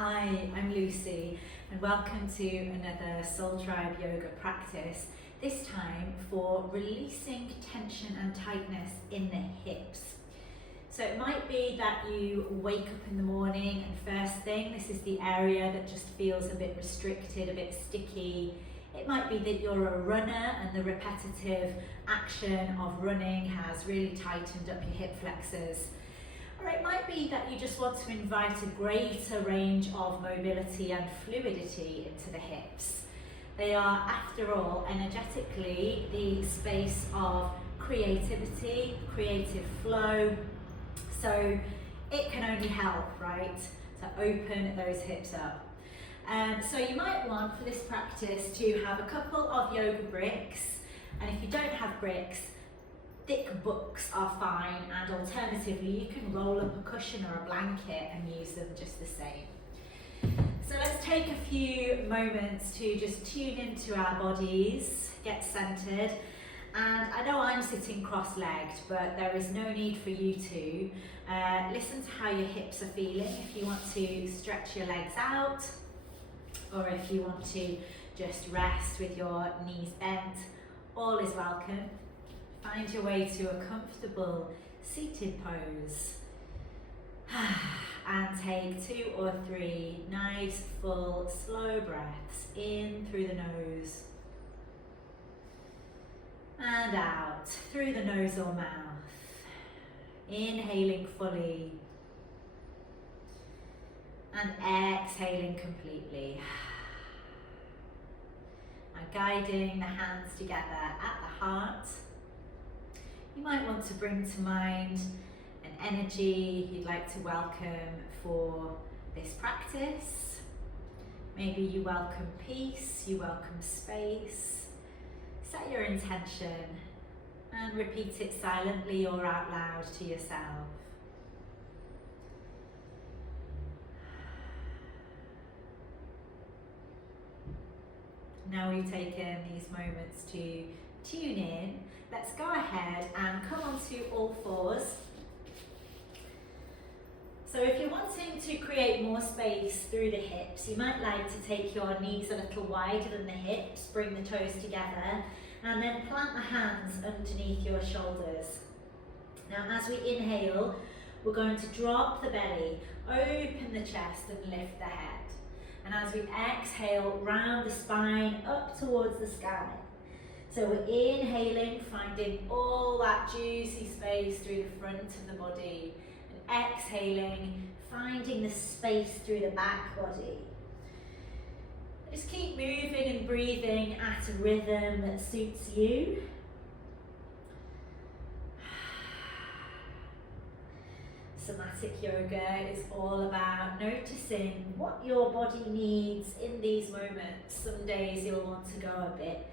Hi, I'm Lucy and welcome to another Soul Tribe yoga practice, this time for releasing tension and tightness in the hips. So it might be that you wake up in the morning and first thing, this is the area that just feels a bit restricted, a bit sticky. It might be that you're a runner and the repetitive action of running has really tightened up your hip flexors. Or it might be that you just want to invite a greater range of mobility and fluidity into the hips. They are, after all, energetically the space of creativity, creative flow. So it can only help, right, to open those hips up. So you might want for this practice to have a couple of yoga bricks, and if you don't have bricks, thick books are fine, and alternatively you can roll up a cushion or a blanket and use them just the same. So let's take a few moments to just tune into our bodies, get centered, and I know I'm sitting cross-legged, but there is no need for you to. Listen to how your hips are feeling, if you want to stretch your legs out, or if you want to just rest with your knees bent, all is welcome. Find your way to a comfortable seated pose and take 2 or 3 nice, full, slow breaths in through the nose and out through the nose or mouth. Inhaling fully and exhaling completely. Now guiding the hands together at the heart. You might want to bring to mind an energy you'd like to welcome for this practice. Maybe you welcome peace, you welcome space. Set your intention and repeat it silently or out loud to yourself. Now we've taken these moments to tune in, let's go ahead and come onto all fours. So if you're wanting to create more space through the hips, you might like to take your knees a little wider than the hips, bring the toes together, and then plant the hands underneath your shoulders. Now as we inhale, we're going to drop the belly, open the chest and lift the head. And as we exhale, round the spine up towards the sky. So we're inhaling, finding all that juicy space through the front of the body. And exhaling, finding the space through the back body. Just keep moving and breathing at a rhythm that suits you. Somatic yoga is all about noticing what your body needs in these moments. Some days you'll want to go a bit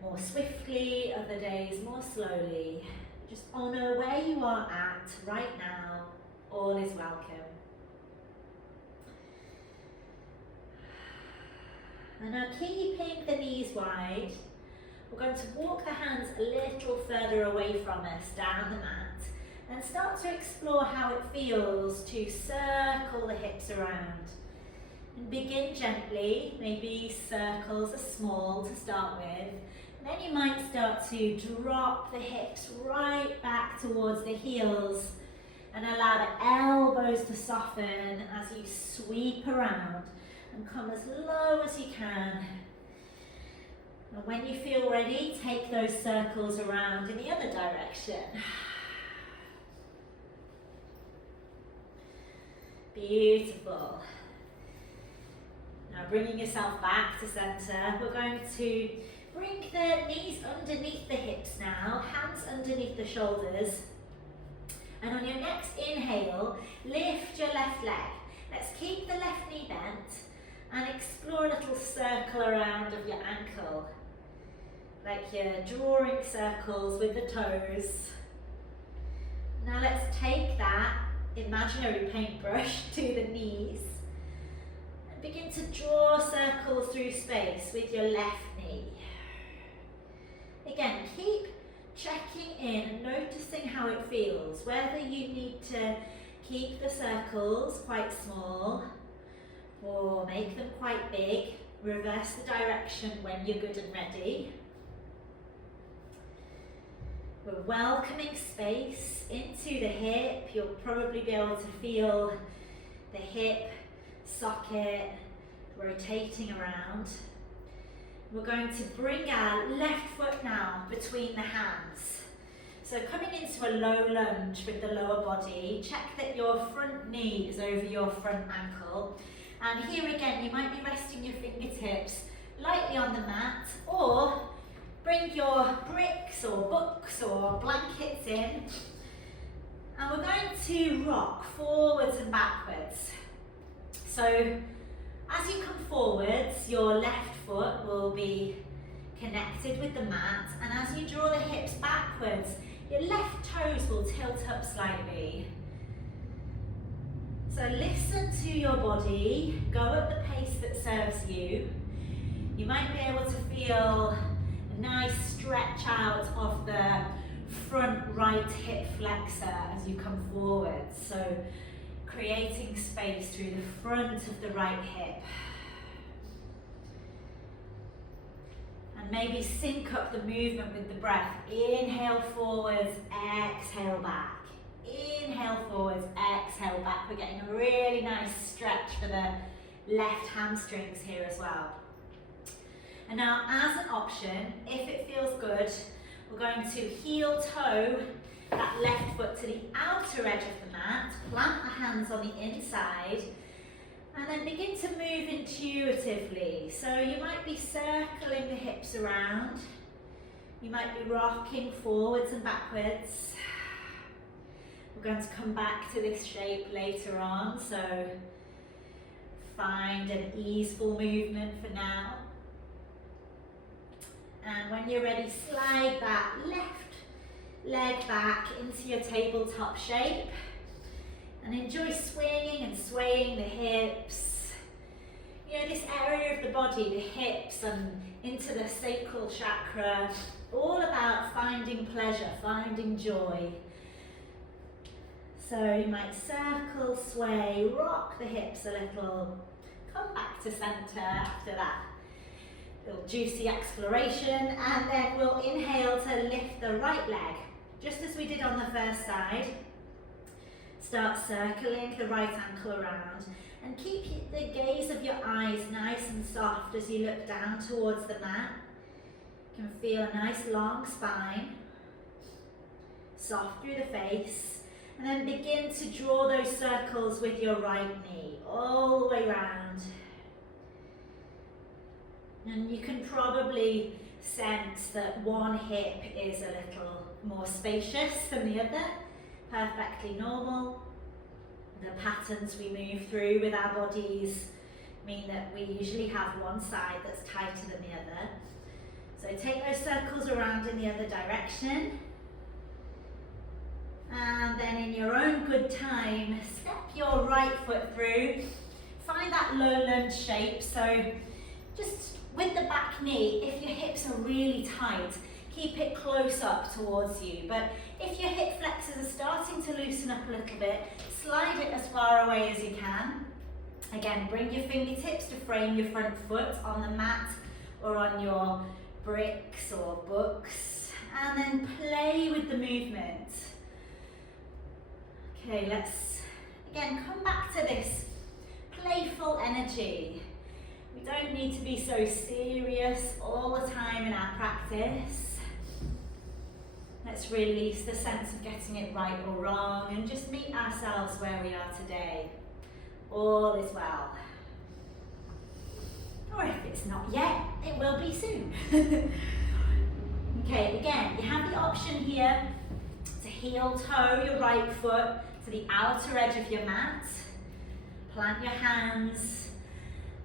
more swiftly, other days more slowly. Just honour where you are at right now. All is welcome. And now keeping the knees wide, we're going to walk the hands a little further away from us down the mat. And start to explore how it feels to circle the hips around. And begin gently, maybe circles are small to start with. And then you might start to drop the hips right back towards the heels and allow the elbows to soften as you sweep around and come as low as you can. And when you feel ready, take those circles around in the other direction. Beautiful. Now bringing yourself back to center, we're going to bring the knees underneath the hips now, hands underneath the shoulders. And on your next inhale, lift your left leg. Let's keep the left knee bent and explore a little circle around of your ankle. Like you're drawing circles with the toes. Now let's take that imaginary paintbrush to the knees and begin to draw circles through space with your left knee. Again, keep checking in and noticing how it feels, whether you need to keep the circles quite small or make them quite big. Reverse the direction when you're good and ready. We're welcoming space into the hip. You'll probably be able to feel the hip socket rotating around. We're going to bring our left foot now between the hands. So coming into a low lunge with the lower body, check that your front knee is over your front ankle. And here again, you might be resting your fingertips lightly on the mat, or bring your bricks or books or blankets in. And we're going to rock forwards and backwards. So as you come forwards, your left foot will be connected with the mat, and as you draw the hips backwards, your left toes will tilt up slightly. So listen to your body, go at the pace that serves you. You might be able to feel a nice stretch out of the front right hip flexor as you come forward. So creating space through the front of the right hip. And maybe sync up the movement with the breath. Inhale forwards, exhale back. Inhale forwards, exhale back. We're getting a really nice stretch for the left hamstrings here as well. And now as an option, if it feels good, we're going to heel toe that left foot to the outer edge of the mat, plant the hands on the inside, and then begin to move intuitively. So you might be circling the hips around, you might be rocking forwards and backwards. We're going to come back to this shape later on, so find an easeful movement for now. And when you're ready, slide that left leg back into your tabletop shape and enjoy swinging and swaying the hips. You know, this area of the body, the hips and into the sacral chakra, all about finding pleasure, finding joy. So you might circle, sway, rock the hips a little, come back to center after that little juicy exploration, and then we'll inhale to lift the right leg, just as we did on the first side. Start circling the right ankle around, and keep the gaze of your eyes nice and soft as you look down towards the mat. You can feel a nice long spine, soft through the face. And then begin to draw those circles with your right knee, all the way round. And you can probably sense that one hip is a little more spacious than the other, perfectly normal. The patterns we move through with our bodies mean that we usually have one side that's tighter than the other. So take those circles around in the other direction. And then in your own good time, step your right foot through. Find that low lunge shape. So just with the back knee, if your hips are really tight, keep it close up towards you. But if your hip flexors are starting to loosen up a little bit, slide it as far away as you can. Again, bring your fingertips to frame your front foot on the mat or on your bricks or books. And then play with the movement. Okay, let's again come back to this playful energy. We don't need to be so serious all the time in our practice. Let's release the sense of getting it right or wrong and just meet ourselves where we are today. All is well. Or if it's not yet, it will be soon. Okay, again, you have the option here to heel toe your right foot to the outer edge of your mat, plant your hands,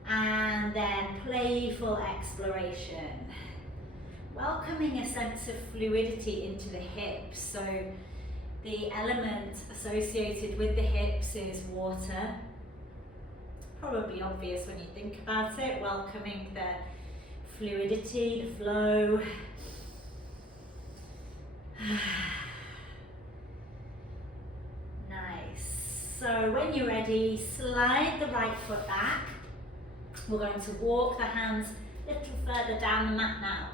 and then playful exploration. Welcoming a sense of fluidity into the hips. So the element associated with the hips is water. Probably obvious when you think about it, welcoming the fluidity, the flow. Nice. So when you're ready, slide the right foot back, We're going to walk the hands a little further down the mat now.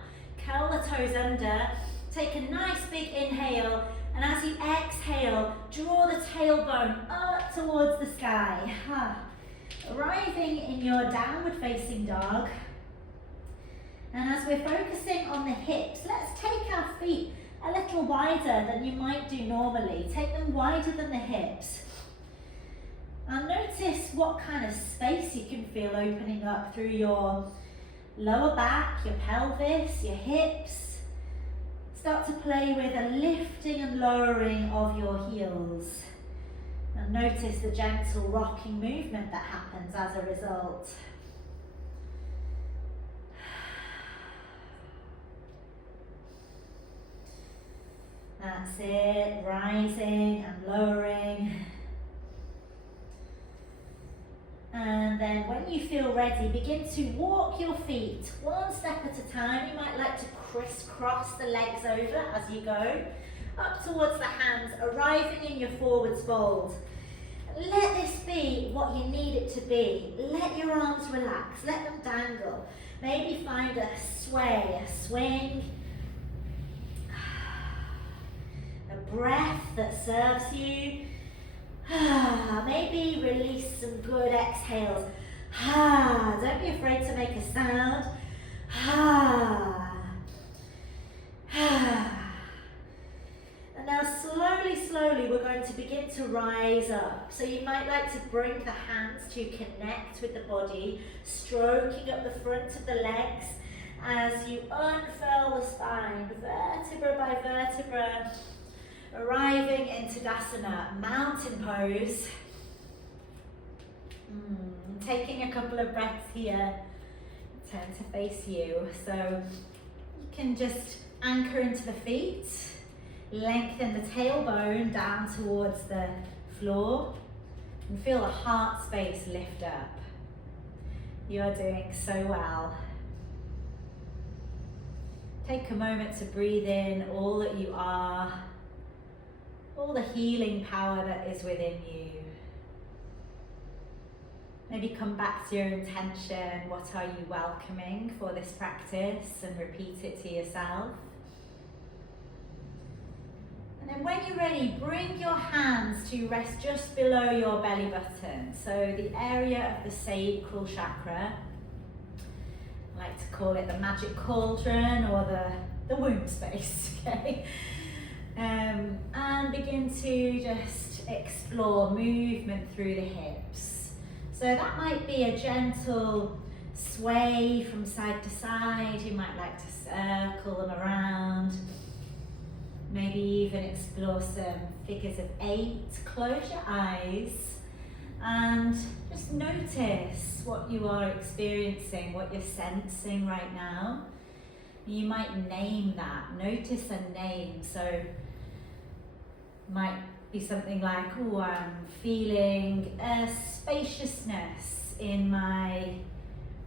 Curl the toes under, take a nice big inhale, and as you exhale, draw the tailbone up towards the sky. Arriving in your downward facing dog. And as we're focusing on the hips, let's take our feet a little wider than you might do normally. Take them wider than the hips. And notice what kind of space you can feel opening up through your lower back, your pelvis, your hips. Start to play with a lifting and lowering of your heels. And notice the gentle rocking movement that happens as a result. That's it, rising and lowering. And then when you feel ready, begin to walk your feet one step at a time. You might like to crisscross the legs over as you go, up towards the hands, arriving in your forwards fold. Let this be what you need it to be. Let your arms relax, let them dangle. Maybe find a sway, a swing, a breath that serves you. Maybe release some good exhales. Don't be afraid to make a sound. And now slowly we're going to begin to rise up. So you might like to bring the hands to connect with the body, stroking up the front of the legs as you unfurl the spine, vertebra by vertebra. Arriving into Tadasana, mountain pose. Taking a couple of breaths here. Turn to face you. So you can just anchor into the feet. Lengthen the tailbone down towards the floor. And feel the heart space lift up. You are doing so well. Take a moment to breathe in all that you are. All the healing power that is within you. Maybe come back to your intention. What are you welcoming for this practice? And repeat it to yourself. And then when you're ready, bring your hands to rest just below your belly button. So the area of the sacral chakra. I like to call it the magic cauldron or the womb space, okay? And begin to just explore movement through the hips. So that might be a gentle sway from side to side. You might like to circle them around. Maybe even explore some figures of 8. Close your eyes and just notice what you are experiencing, what you're sensing right now. You might name that. Notice a name. So might be something like, oh, I'm feeling a spaciousness in my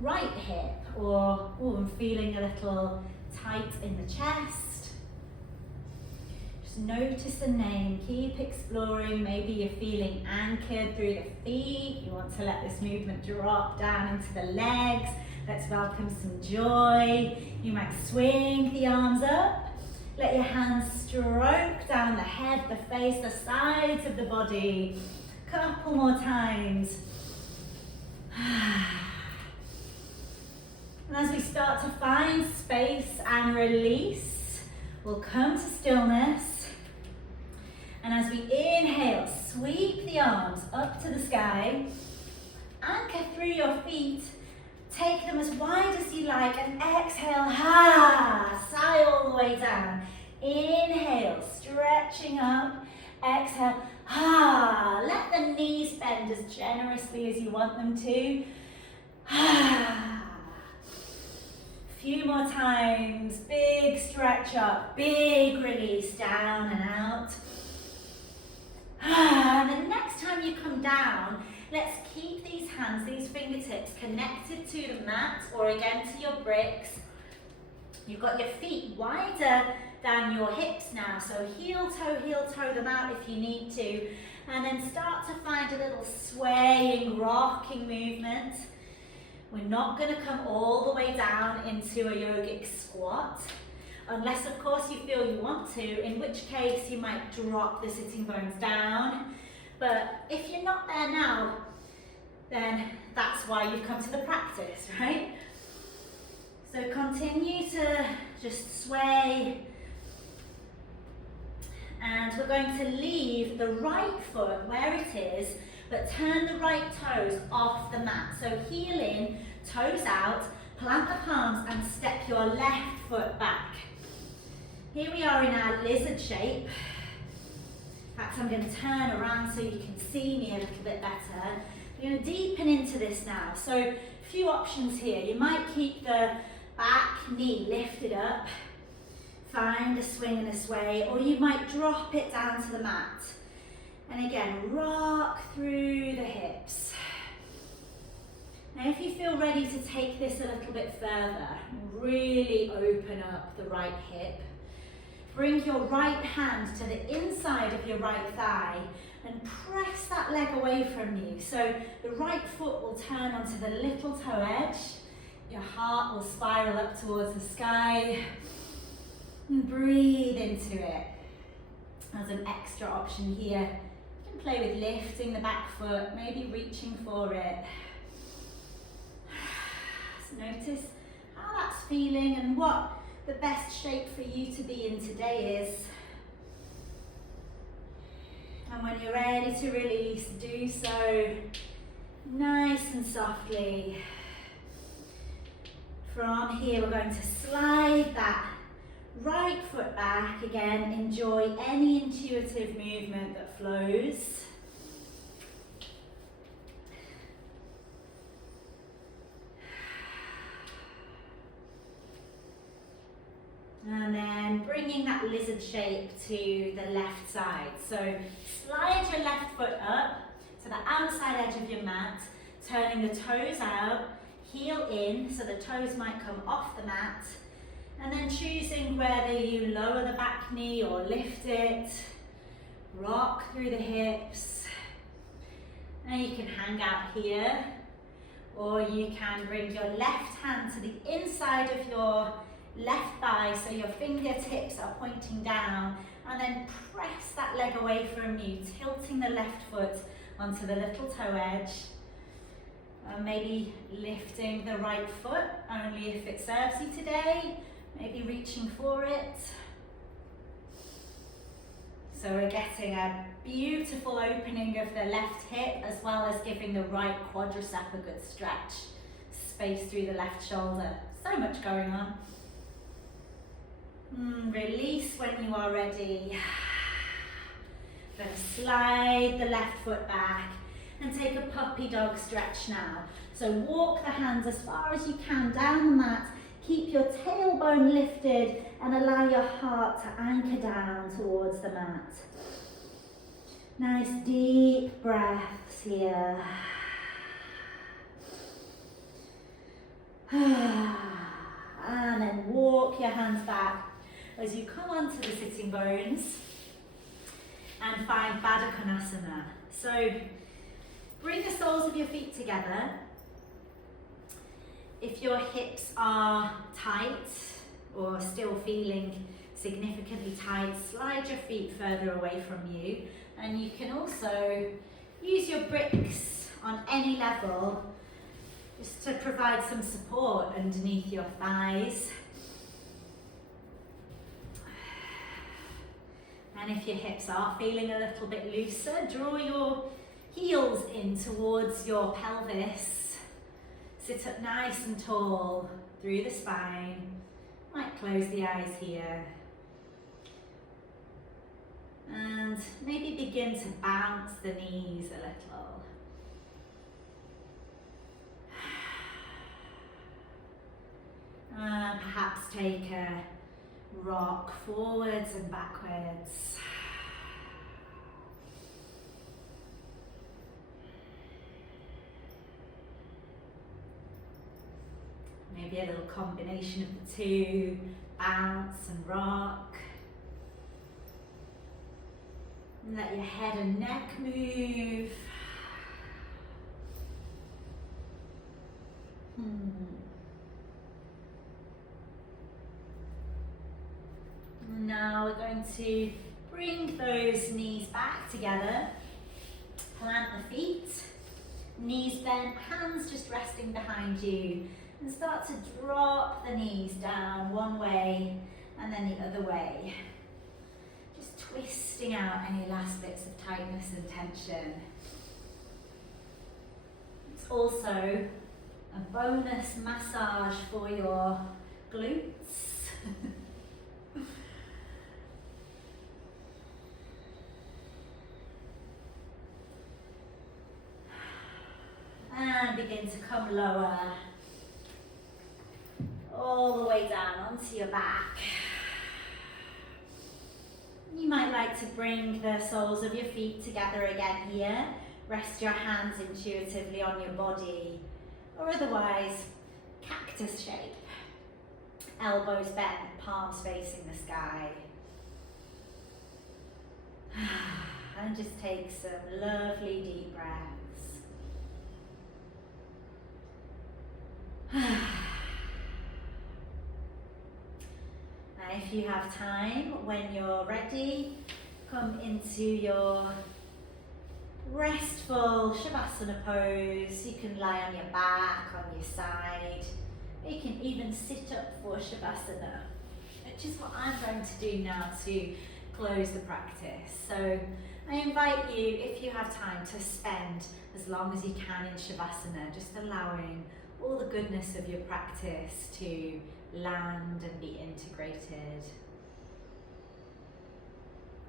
right hip, or oh, I'm feeling a little tight in the chest. Just notice a name, keep exploring. Maybe you're feeling anchored through the feet. You want to let this movement drop down into the legs. Let's welcome some joy. You might swing the arms up. Let your hands stroke down the head, the face, the sides of the body. Couple more times. And as we start to find space and release, we'll come to stillness. And as we inhale, sweep the arms up to the sky. Anchor through your feet. Take them as wide as you like and exhale, sigh all the way down. Inhale, stretching up. Exhale, let the knees bend as generously as you want them to. Few more times, big stretch up, big release down and out. And the next time you come down, let's keep these hands, these fingertips connected to the mat or again to your bricks. You've got your feet wider than your hips now, so heel toe them out if you need to. And then start to find a little swaying, rocking movement We're not going to come all the way down into a yogic squat, unless of course you feel you want to, in which case you might drop the sitting bones down. But if you're not there now, then that's why you've come to the practice, right? So continue to just sway. And we're going to leave the right foot where it is, but turn the right toes off the mat. So heel in, toes out, plant the palms and step your left foot back. Here we are in our lizard shape. In fact, I'm going to turn around so you can see me a little bit better. We're going to deepen into this now. So a few options here. You might keep the back knee lifted up, find a swing and a sway, or you might drop it down to the mat. And again, rock through the hips. Now if you feel ready to take this a little bit further, really open up the right hip. Bring your right hand to the inside of your right thigh and press that leg away from you. So the right foot will turn onto the little toe edge. Your heart will spiral up towards the sky. And breathe into it. As an extra option here, you can play with lifting the back foot, maybe reaching for it. So notice how that's feeling and what the best shape for you to be in today is. And when you're ready to release, do so nice and softly. From here, we're going to slide that right foot back. Again, enjoy any intuitive movement that flows. And then bringing that lizard shape to the left side. So slide your left foot up to the outside edge of your mat, turning the toes out, heel in, so the toes might come off the mat, and then choosing whether you lower the back knee or lift it, rock through the hips. And you can hang out here, or you can bring your left hand to the inside of your left thigh so your fingertips are pointing down, and then press that leg away from you, tilting the left foot onto the little toe edge. Maybe lifting the right foot only if it serves you today, maybe reaching for it. So we're getting a beautiful opening of the left hip as well as giving the right quadricep a good stretch. Space through the left shoulder. So much going on. Release when you are ready. Then slide the left foot back and take a puppy dog stretch now. So walk the hands as far as you can down the mat. Keep your tailbone lifted and allow your heart to anchor down towards the mat. Nice deep breaths here. And then walk your hands back as you come onto the sitting bones and find Baddha Konasana. So bring the soles of your feet together. If your hips are tight or still feeling significantly tight, slide your feet further away from you. And you can also use your bricks on any level just to provide some support underneath your thighs. And if your hips are feeling a little bit looser, draw your heels in towards your pelvis. Sit up nice and tall through the spine. Might close the eyes here. And maybe begin to bounce the knees a little. Perhaps take a rock forwards and backwards. Maybe a little combination of the two, bounce and rock. And let your head and neck move. Now we're going to bring those knees back together, plant the feet, knees bent, hands just resting behind you, and start to drop the knees down one way and then the other way. Just twisting out any last bits of tightness and tension. It's also a bonus massage for your glutes. And begin to come lower, all the way down onto your back. You might like to bring the soles of your feet together again here. Rest your hands intuitively on your body, or otherwise, cactus shape. Elbows bent, palms facing the sky. And just take some lovely deep breaths. Now if you have time, when you're ready, come into your restful Savasana pose. You can lie on your back, on your side, or you can even sit up for Savasana, which is what I'm going to do now to close the practice. So I invite you, if you have time, to spend as long as you can in Savasana, just allowing all the goodness of your practice to land and be integrated.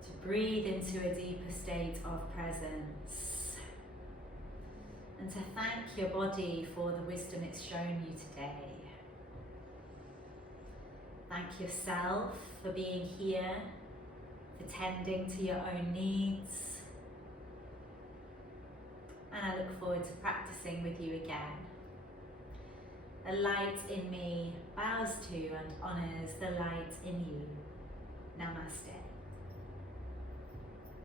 To breathe into a deeper state of presence. And to thank your body for the wisdom it's shown you today. Thank yourself for being here, for tending to your own needs. And I look forward to practicing with you again. The light in me bows to and honours the light in you. Namaste.